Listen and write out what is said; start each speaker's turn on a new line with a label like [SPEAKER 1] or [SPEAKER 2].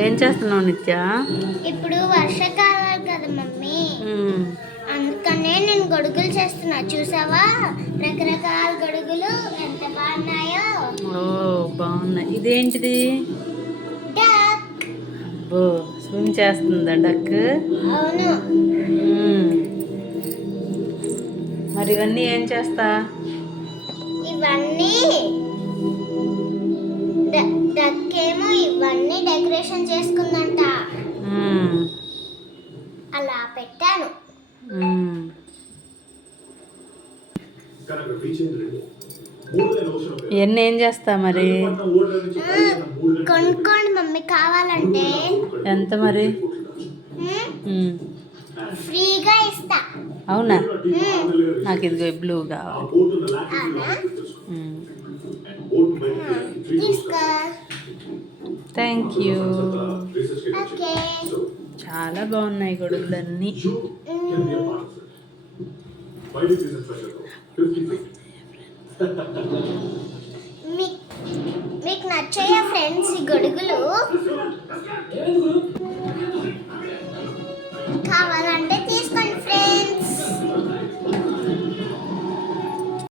[SPEAKER 1] ఏం చేస్తున్నావు నిత్య?
[SPEAKER 2] ఇప్పుడు వర్షాకాలం కదా మమ్మీ. అందుకనే నేను గొడుగులు చేస్తున్నా. చూసావా? రకరకాల గొడుగులు ఎంత బాగున్నాయో.
[SPEAKER 1] ఓ బాగున్నాయి. ఇదేంటిది?
[SPEAKER 2] డక్.
[SPEAKER 1] అబ్బో స్విమ్ చేస్తుందా డక్?
[SPEAKER 2] అవును.
[SPEAKER 1] మరి ఇవన్నీ ఏం చేస్తా?
[SPEAKER 2] ఇవన్నీ డక్ ఏమో ఇవన్నీ డెకరేషన్ చేసుకుందంట. అలా పెట్టాను.
[SPEAKER 1] ఇవన్నీ ఏం చేస్తా మరి?
[SPEAKER 2] కొనుక్కోండి మమ్మీ కావాలంటే.
[SPEAKER 1] ఎంత మరి.
[SPEAKER 2] ఫ్రీగా ఇస్తా.
[SPEAKER 1] అవునా? నాకు ఇదిగో బ్లూ కావాలి. థ్యాంక్ యూ చాలా బాగున్నాయి గొడుగులన్నీ.
[SPEAKER 2] మీకు నచ్చాయా ఫ్రెండ్స్ ఈ గొడుగులు కావాలా?